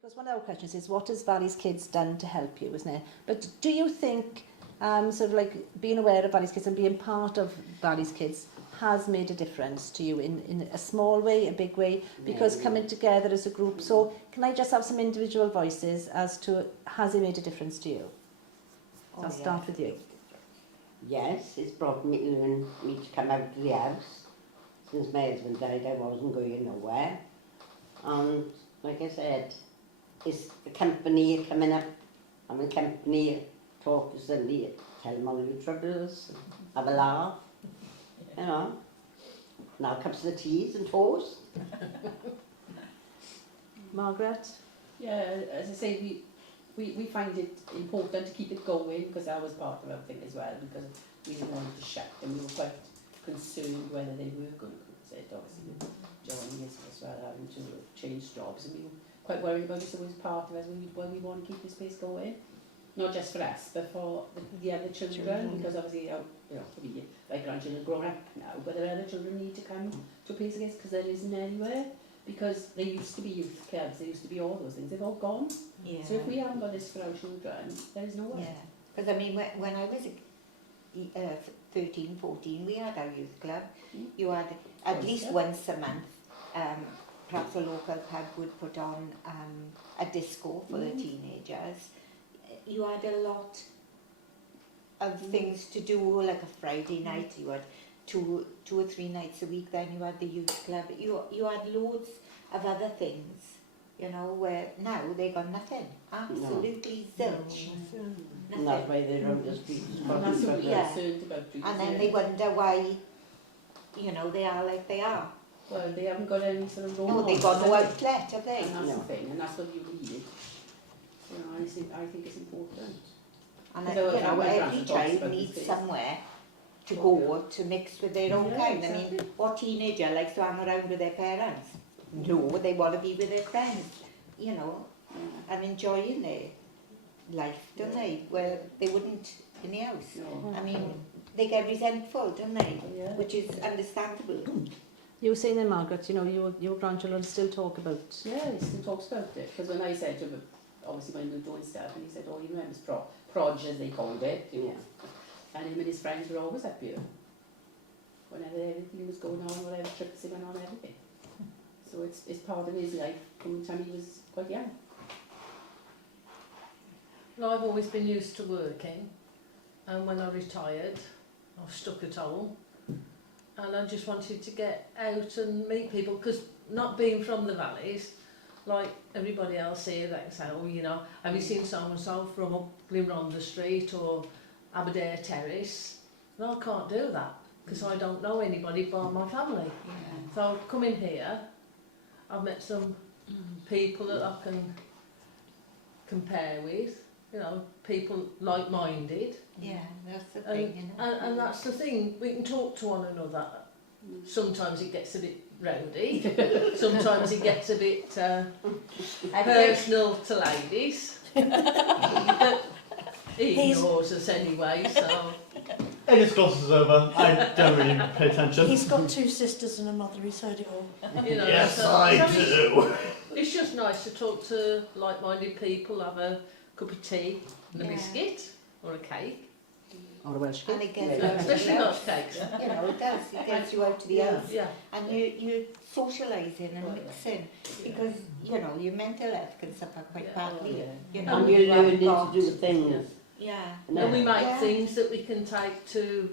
Because one of our questions is, what has Valley's Kids done to help you, isn't it? But do you think sort of like being aware of Valley's Kids and being part of Valley's Kids has made a difference to you in a small way, a big way? Because coming together as a group, so can I just have some individual voices as to, has it made a difference to you? So I'll start with you. Yes, it's brought me to come out of the house. Since my husband died, I wasn't going nowhere. And like I said, it's the company coming up. I'm in company, talk to somebody, tell them all your troubles, have a laugh, you know. Now comes the teas and toast. Margaret? Yeah, as I say, we find it important to keep it going, because that was part of our thing as well, because we didn't want it to shut, and we were quite concerned whether they were going to close it, obviously with Joe and as well having to change jobs, and we were quite worried about it, so it was part of us why we want to keep this place going. Not just for us, but for the other children, because obviously, we, like grandchildren grown up now, but there are other children need to come to a place like this, because there isn't anywhere. Because there used to be youth clubs, there used to be all those things, they've all gone. Yeah. So if we haven't got this for our children, there is no way. Yeah, because I mean, when I was 13, 14, we had our youth club. You had at least once a month, perhaps a local pub would put on a disco for the teenagers. You had a lot of things to do, like a Friday night, you had two or three nights a week, then you had the youth club. You had loads of other things, you know, where now they got nothing. Absolutely zilch. And that's why they're on the streets. And that's what we're Yeah. concerned about. And then they wonder why, you know, they are like they are. Well, they haven't got any sort of role No, they've models, got no have outlet, have they? And that's No. the thing, and that's what you need. So I think it's important. And So, you know, my every grandson talks child about needs these somewhere to go to mix with their own Yeah, kind. I exactly. mean, what teenager likes to hang around with their parents? No, they want to be with their friends, you know, and enjoying their life, don't they? Where they wouldn't in the house. No. I mean, they get resentful, don't they? Yeah. Which is understandable. You were saying then, Margaret, you know, your grandchildren still talk about... Yeah, he still talks about it. Because when I said to him, obviously when we were doing stuff, and he said, oh, you remember this Proj, as they called it, you know. And him and his friends were always up here. Whenever anything was going on, whatever trips he went on, everything. So it's part of his life from the time he was quite young. Well, I've always been used to working, and when I retired, I was stuck at home, and I just wanted to get out and meet people, because not being from the valleys, like everybody else here, they can say, oh, you know, have you seen so-and-so from up Glenrhondda Street or Aberdare Terrace? No, I can't do that, because I don't know anybody but my family. Yeah. So coming here, I've met some people that I can compare with, you know, people like-minded. Yeah, that's the thing, you know. And that's the thing, we can talk to one another. Sometimes it gets a bit rowdy, sometimes it gets a bit personal to ladies. But he ignores us anyway, so... It just glosses over. I don't really pay attention. He's got two sisters and a mother, he's heard it all. You know, Yes, so I it's- do. It's just nice to talk to like-minded people, have a cup of tea and a Yeah. biscuit or a cake. Or a Welsh And cake. it gets you out to Especially the Welsh house. cakes. You know, it does. It gets you out to the house. Yeah. And you're socialising and mixing, because, you know, your mental health can suffer quite badly. You know, And you're you haven't learning to got- do things. Yeah. And we make Yeah. things that we can take to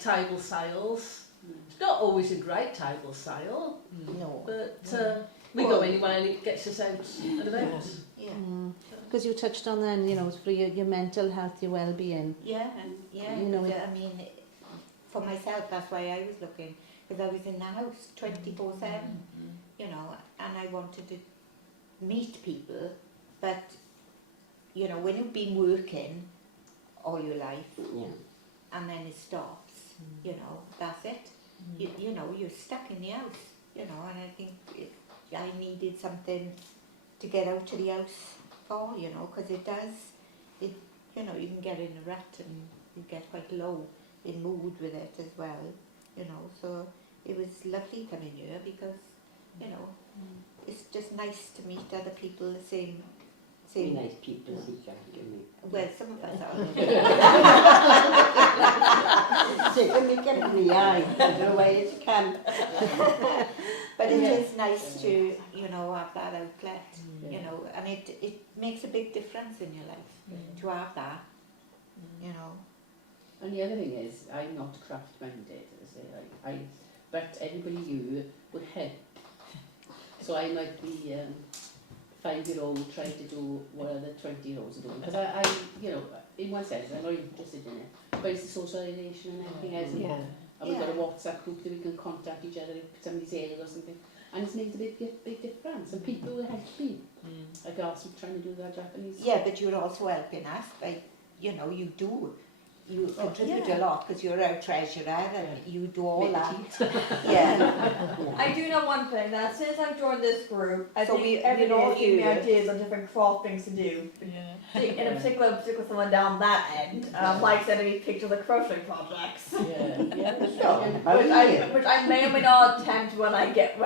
table sales. It's not always a great table sale, No. but we go anyway and it gets us out and about. Yeah. Because you touched on then, you know, for your mental health, your well-being. Yeah, and yeah, You know, because, I mean, for myself, that's why I was looking, because I was in the house 24/7, you know, and I wanted to meet people, but, you know, when you've been working all your life, Yeah. and then it stops, you know, that's it. You know, you're stuck in the house, you know, and I think I needed something to get out to the house for, you know, because you know, you can get in a rut and you get quite low in mood with it as well, you know, so it was lovely coming here because you know, it's just nice to meet other people the same. Be nice people to see you, me. Well, some of us are. Take me company, aye. No way to come. But it is nice to, you know, have that outlet, Yeah. you know, and it makes a big difference in your life to have that, you know. And the other thing is, I'm not craft minded, as I say, but everybody you would help. So I'm like the 5-year-old trying to do what other 20-year-olds are doing. Because I, you know, in one sense, I'm not interested in it, but it's the socialisation and everything else. Yeah. And we've got a WhatsApp group that we can contact each other if somebody's ill or something. And it's made a big difference. And people will help me. Like us, we're trying to do that Japanese. Yeah, but you're also helping us by, you know, you contribute a lot because you're our treasurer and you do all that. Yeah. I do know one thing, that since I've joined this group, I So think we everybody all has given me do it. ideas on different craft things to do. In particular someone down that end, like sending me pictures of crochet projects. Which I may or may not attempt when I get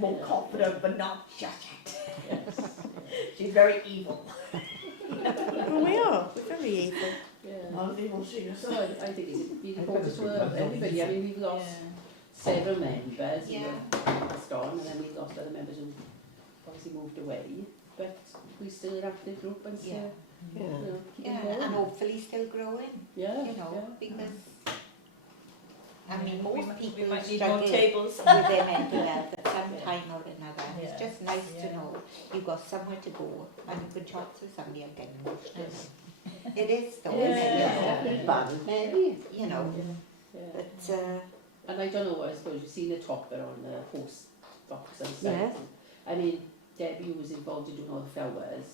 more confident, but not just yet. She's very evil. Well, we are. We're very evil. Not evil she is. So I think it's important to everybody. I mean, we've lost several members who have passed on, and then we've lost other members who obviously moved away. But we still are active group and still, you know, keep And going. hopefully still growing, Yeah, you know, because, I mean, We most people might need struggle more with tables. their mental health at some time or another. And It's Yeah. just nice to know you've got somewhere to go and you can talk to somebody and get emotional. It is though, isn't it? Yeah. It's bad, maybe. You know, Yeah. but And I don't know what I suppose you've seen the topper on the post box and stuff. Yes. I mean, Debbie, who was involved in doing all the flowers,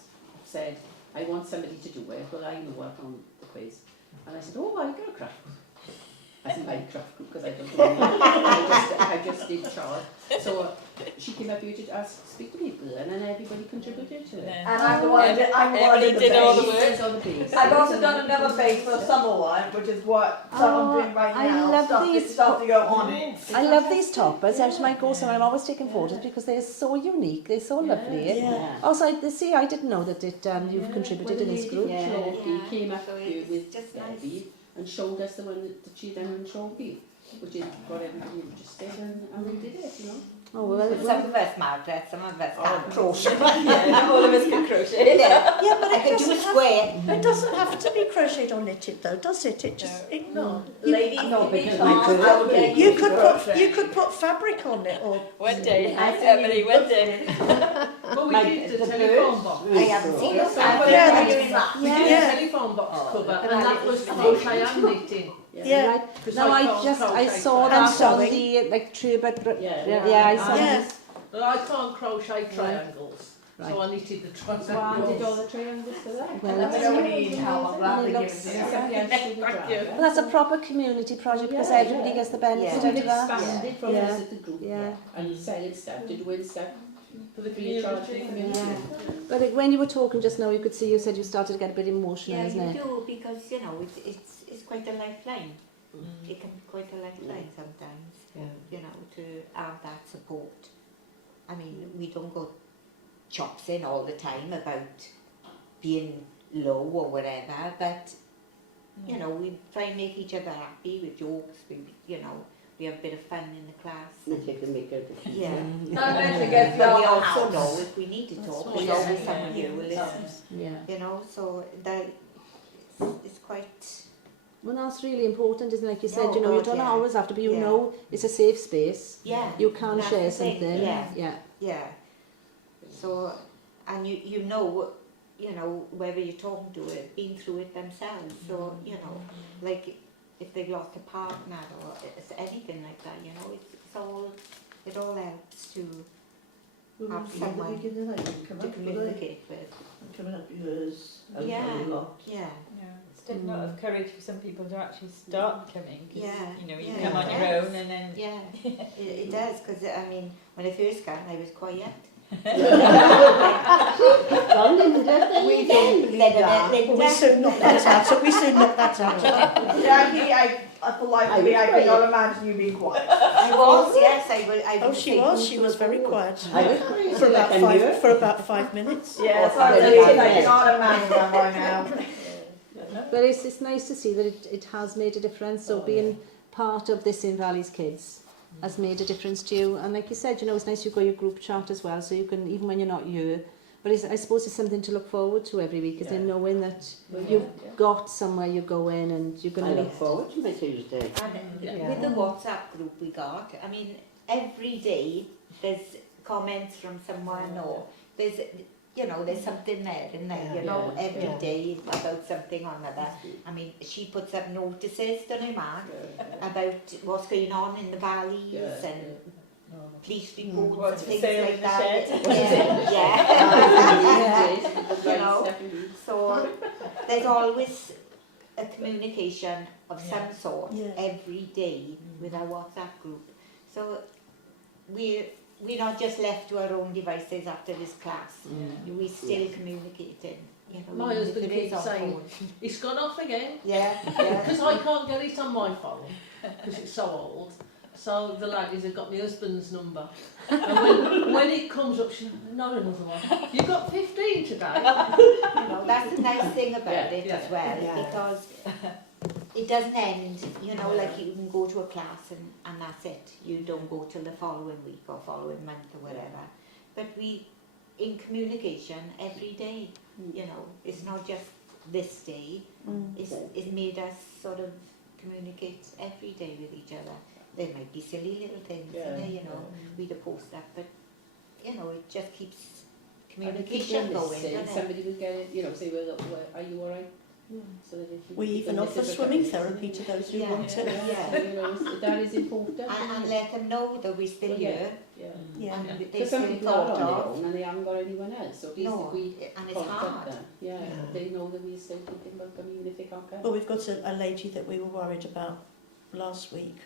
said, I want somebody to do it. Well, I know I found the quiz. And I said, oh, I got a craft group. I said, I craft group because I don't know. I just did charge. So she came up here to speak to people, and then everybody contributed to it. And I'm the one that did the Did all the base. work. On the base. I've also done another base for the summer one, which is what I'm doing right I now. love Stuff these. to go on it. I love these toppers. I might go somewhere. I'm always taking photos because they're so unique. They're so lovely. Yeah. Also, I didn't know that you've contributed in this group. Yeah. He came up So here it's with just nice. Debbie and showed us the one that she'd done in Trophy, which is got everybody interested, and we did it, you know. Oh well, some of us, Margaret, some of us can't Oh. crochet. All of us can crochet. Yeah. Yeah, but I it can do a doesn't have, square. it doesn't have to be crocheted or knitted though, does it? It just No. Ladies, No, give me a because chance, we could. I will get you to could crochet. put fabric on it or One day, Well, we My- did the the telephone birds box. I haven't seen Yes, it. I'm Yeah, gonna that's- do that. We did Yeah. a telephone box cover, and and that that was is crochet and knitting. Yeah. Right. 'Cause No, I can't crochet saw And that on sewing. the like Trubert. Yeah. Yeah, I saw Yeah. this. But I can't crochet triangles, Right. so I knitted the So I did triangles. all the triangles for that. Well, Let me know when you need help, I'm glad to It give looks- it to you. Somebody else did the Thank you. drag. Well, that's a proper community project because Yeah, everybody yeah. gets the benefit Yeah. So out we've of that. expanded from Yeah. us at the group Yeah. and selling stuff to doing stuff For the free of charge to the community. community. But when you were talking just now, you could see you said you started to get a bit emotional, Yeah, isn't you it? do, because, you know, it's quite a lifeline. It can be quite a lifeline sometimes, you know, to have that support. I mean, we don't go chops in all the time about being low or whatever, but, you know, we try and make each other happy with jokes, you know, we have a bit of fun in the class. If you can make it. Yeah. That eventually gets you But out we of the also house. know if we need to talk, there's always someone here who listens, Yeah. you know, so that it's quite... Well, that's really important, isn't it? Like you said, Oh, you know, you God, don't yeah. always have to be, you Yeah. know, it's a safe space. Yeah. You can That's share the thing, something. yeah. Yeah. Yeah. So, and you know, whether you're talking to it, been through it themselves. So, you know, like if they've lost a partner or it's anything like that, you know, it all helps to have someone to communicate with. Coming up yours, Yeah. a lot. Yeah. It's taken a lot of courage for some people to actually start coming. 'Cause, Yeah, you know, you yeah, come on it your does. own and then Yeah, it does, because I mean, when I first came, I was quiet. Well, Linda, We don't believe that. We soon knock that out. We soon knock that out. Jackie, I for life of me, I cannot imagine you being quiet. I was, yes, I will. I Oh, will she say was. who She to was very avoid. quiet I was crazy. for about 5 minutes. Yeah, so Or I something. cannot imagine that right now. But it's nice to see that it has made a difference. So being part of this in Valley's Kids has made a difference to you. And like you said, you know, it's nice you've got your group chat as well, so you can, even when you're not here, but I suppose it's something to look forward to every week, is in knowing that you've got somewhere you go in and you're going I to look forward to my Tuesday. And with the WhatsApp group we got, I mean, every day there's comments from someone or there's, you know, there's something there, isn't there? You know, every day about something or another. I mean, she puts up notices, doesn't she, Mark, about what's going on in the valleys and police reports What's and for things sale like in the that. shed. You know, so there's always a communication of some sort every day with our WhatsApp group. So we're not just left to our own devices after this class. We're still communicating. You know, My even if husband it is keeps on saying, phone. it's gone off again. Yeah. Because I can't get it on my phone, because it's so old. So the ladies have got my husband's number. And when it comes up, she's like, not another one. You've got 15 today. You know, that's the nice thing about it Yeah. as well, because it doesn't end, you know, like you can go to a class and that's it. You don't go till the following week or following month or whatever. But we, in communication every day, you know, it's not just this day, it's made us sort of communicate every day with each other. There might be silly little things, you know, we'd have post that, but, you know, it just keeps communication going, doesn't it? Somebody would get it, you know, say, well, are you all right? So that if you We even offer swimming therapy to those who want it. Yeah. So, you know, that is important. And let them know that we're still here. Yeah. And they're Because some still people are thought on their of. own and they haven't got anyone else. So at least No, if we and it's contact hard. them, they know that we're still thinking about them even if they can't come. Well, we've got a lady that we were worried about last week,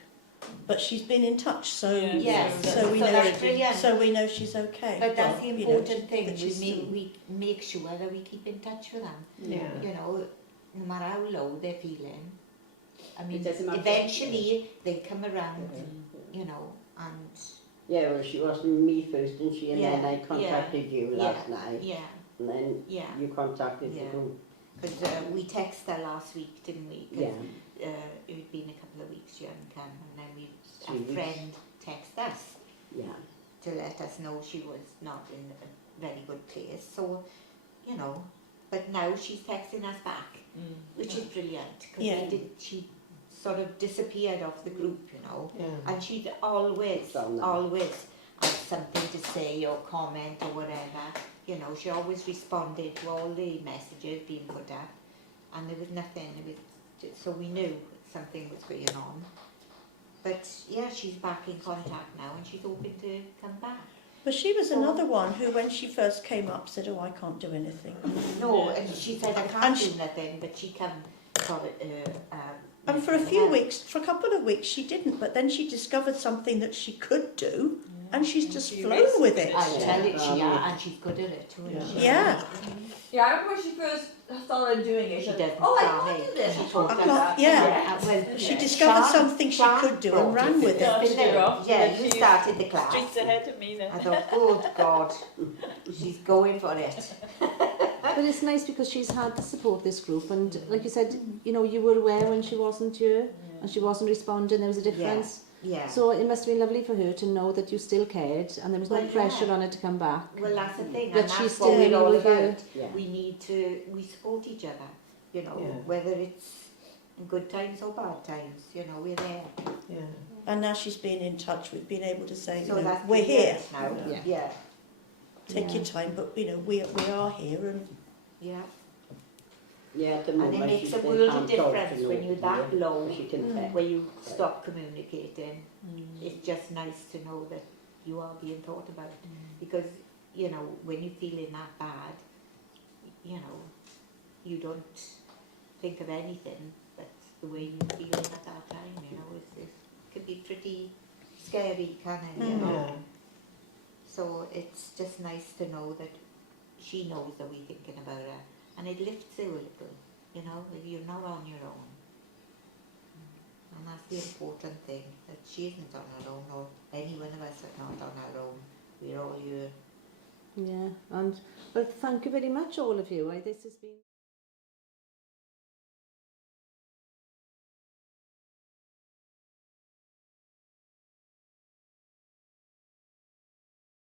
but she's been in touch, so Yes, so we know that's brilliant. so we know she's okay. But that's the you know, important thing, that she's still- we make sure that we keep in touch with them. Yeah. You know, no matter how low they're feeling. I mean, It doesn't matter. eventually they come around, you know, and Yeah, well, she wasn't me first, and she, and then I Yeah, contacted you last night, yeah, and then yeah. you contacted the Yeah. group. Because we texted her last week, didn't we? 'Cause, Yeah. it had been a couple of weeks she hadn't come, and then a 3 weeks. friend texted us Yeah. to let us know she was not in a very good place. So, you know, but now she's texting us back, which is brilliant, because Yeah. she sort of disappeared off the group, you know, Yeah. and she'd always So nice. had something to say or comment or whatever. You know, she always responded to all the messages being put up, and there was nothing. So we knew something was going on. But yeah, she's back in contact now, and she's hoping to come back. But she was another one who, when she first came up, said, "Oh, I can't do anything." No, and she said I can't And do she- nothing, but she come for And for a few weeks, for a couple of weeks, she didn't. But then she discovered something that she could do, and she's just flown with it. I tell it, and she's good at it too. isn't she? Yeah. Yeah, I remember when she first started doing it, She said, doesn't oh, I try. can't do this. She I taught can't I do can't- that. yeah. Well, She discovered Sian- something she Sian could do and brought ran with it. Didn't her they? off, Yeah, but you she- started the class. Streets ahead of me I then. thought, good God, she's going for it. But it's nice because she's had to support this group, and like you said, you know, you were aware when she wasn't here and she wasn't responding, there was a difference. Yeah. So it must have been lovely for her to know that you still cared and there was no Well, yeah. pressure on her to come back. Well, that's the thing, But and she's that's still what we're all really about. here. Yeah. We support each other, you know, whether it's in good times or bad times, you know, we're there. And now she's been in touch. We've been able to say, So you know, that's we're here. brilliant now. Yeah. Yeah. Take your time, but you know, we are here, and Yeah. Yeah, at the And moment it makes she a they world of can't talk to difference when you're nobody, that low, She can text. where you stop communicating. It's just nice to know that you are being thought about. Because, you know, when you're feeling that bad, you know, you don't think of anything but the way you're feeling at that time, you know. It can be pretty scary, can it, you know. So it's just nice to know that she knows that we're thinking about her, and it lifts her a little, you know, that you're not on your own. And that's the important thing, that she isn't on her own, or any one of us are not on our own. We're all here. Yeah, and well, thank you very much, all of you. This has been